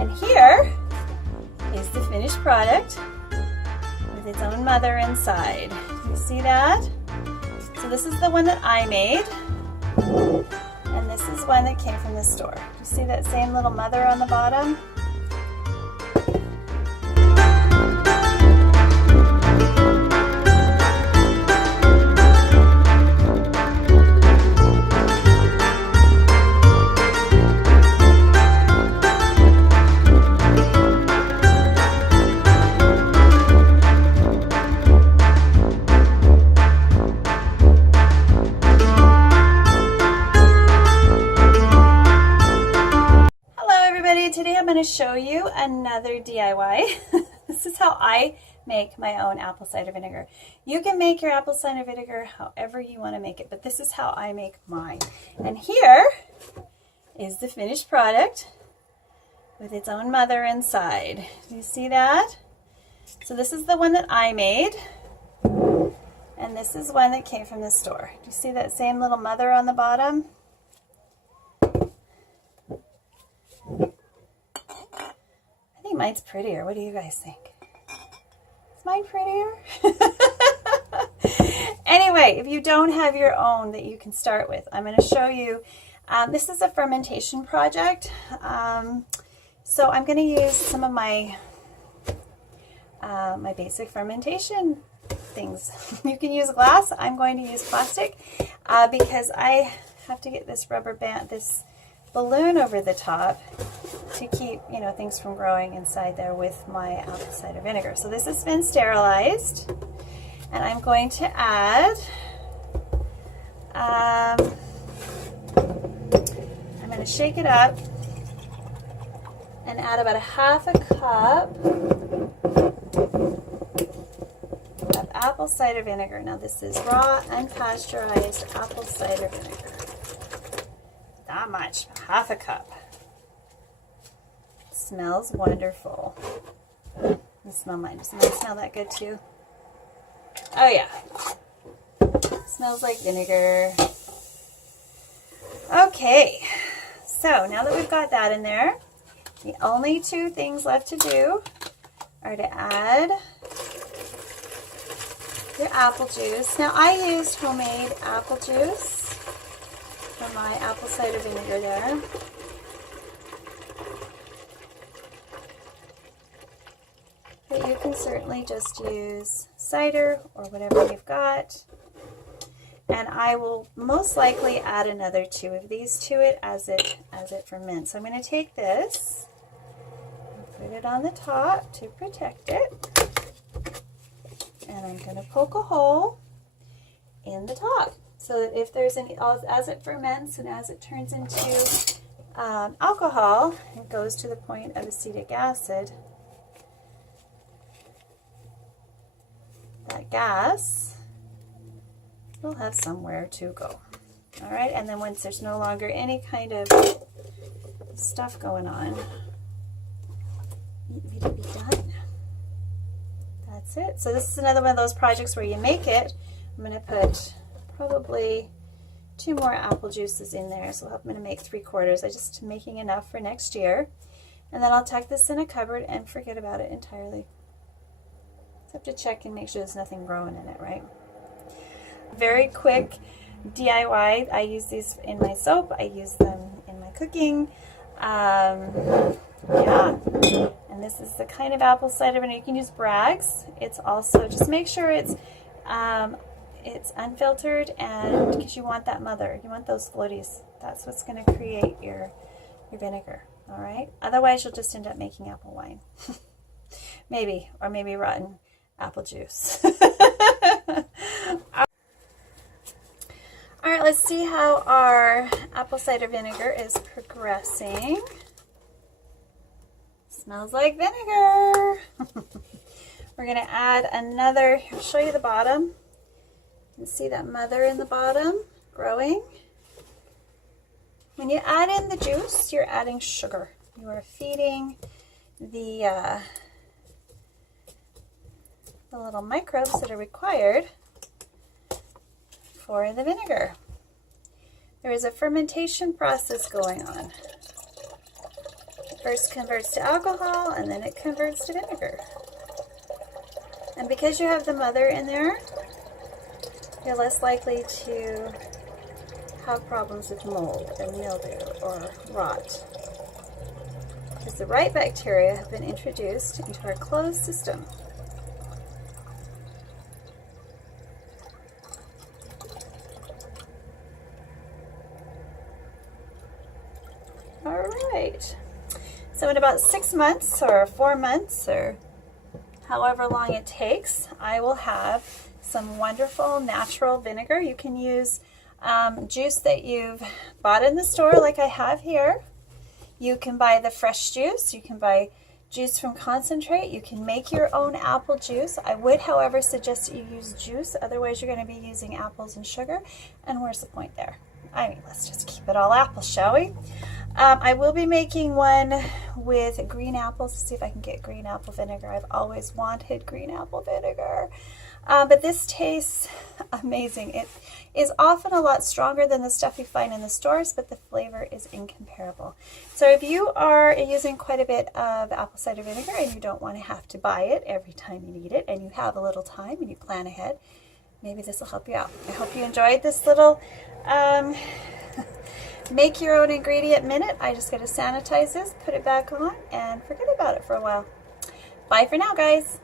And here is the finished product with its own mother inside. You see that? So this is the one that I made, and this is one that came from the store. You see that same little mother on the bottom? Today I'm going to show you another DIY. This is how I make my own apple cider vinegar. You can make your apple cider vinegar however you want to make it, but this is how I make mine. And here is the finished product with its own mother inside. Do you see that? So this is the one that I made, and this is one that came from the store. Do you see that same little mother on the bottom? I think mine's prettier. What do you guys think? Is mine prettier? Anyway, if you don't have your own that you can start with, I'm going to show you. This is a fermentation project. So I'm going to use some of my my basic fermentation things. You can use glass. I'm going to use plastic because I have to get this rubber band, this balloon over the top to keep, you know, things from growing inside there with my apple cider vinegar. So this has been sterilized, and I'm going to add I'm going to shake it up and add about a half a cup of apple cider vinegar. Now this is raw, unpasteurized apple cider vinegar. Not much, half a cup. It smells wonderful. You smell mine. Does mine smell that good too? Oh yeah. It smells like vinegar. Okay, so now that we've got that in there, the only two things left to do are to add your apple juice. Now I used homemade apple juice for my apple cider vinegar there. But you can certainly just use cider or whatever you've got. And I will most likely add another 2 of these to it as it ferments. So I'm going to take this and put it on the top to protect it. And I'm going to poke a hole in the top, so that if there's any, as it ferments and as it turns into alcohol, it goes to the point of acetic acid, that gas will have somewhere to go. All right, and then once there's no longer any kind of stuff going on, it'll be done. That's it. So this is another one of those projects where you make it. I'm going to put probably 2 more apple juices in there, so I'm going to make 3/4. I'm just making enough for next year, and then I'll tuck this in a cupboard and forget about it entirely. Just have to check and make sure there's nothing growing in it, right? Very quick DIY. I use these in my soap. I use them in my cooking. Yeah, and this is the kind of apple cider vinegar. You can use Bragg's. It's also, just make sure it's unfiltered, and because you want that mother, you want those floaties. That's what's going to create your vinegar. All right. Otherwise, you'll just end up making apple wine, maybe, or maybe rotten apple juice. All right. Let's see how our apple cider vinegar is progressing. Smells like vinegar. We're going to add another. I'll show you the bottom. You see that mother in the bottom growing? When you add in the juice, you're adding sugar. You are feeding the little microbes that are required for the vinegar. There is a fermentation process going on. First converts to alcohol, and then it converts to vinegar. And because you have the mother in there, you're less likely to have problems with mold and mildew or rot, because the right bacteria have been introduced into our closed system. All right, so in about 6 months or 4 months or however long it takes, I will have some wonderful natural vinegar. You can use juice that you've bought in the store like I have here. You can buy the fresh juice. You can buy juice from concentrate. You can make your own apple juice. I would, however, suggest that you use juice. Otherwise, you're going to be using apples and sugar. And where's the point there? I mean, let's just keep it all apples, shall we? I will be making one with green apples. See if I can get green apple vinegar. I've always wanted green apple vinegar. But this tastes amazing. It is often a lot stronger than the stuff you find in the stores, but the flavor is incomparable. So if you are using quite a bit of apple cider vinegar and you don't want to have to buy it every time you need it, and you have a little time and you plan ahead, maybe this will help you out. I hope you enjoyed this little make your own ingredient minute. I just got to sanitize this, put it back on, and forget about it for a while. Bye for now, guys.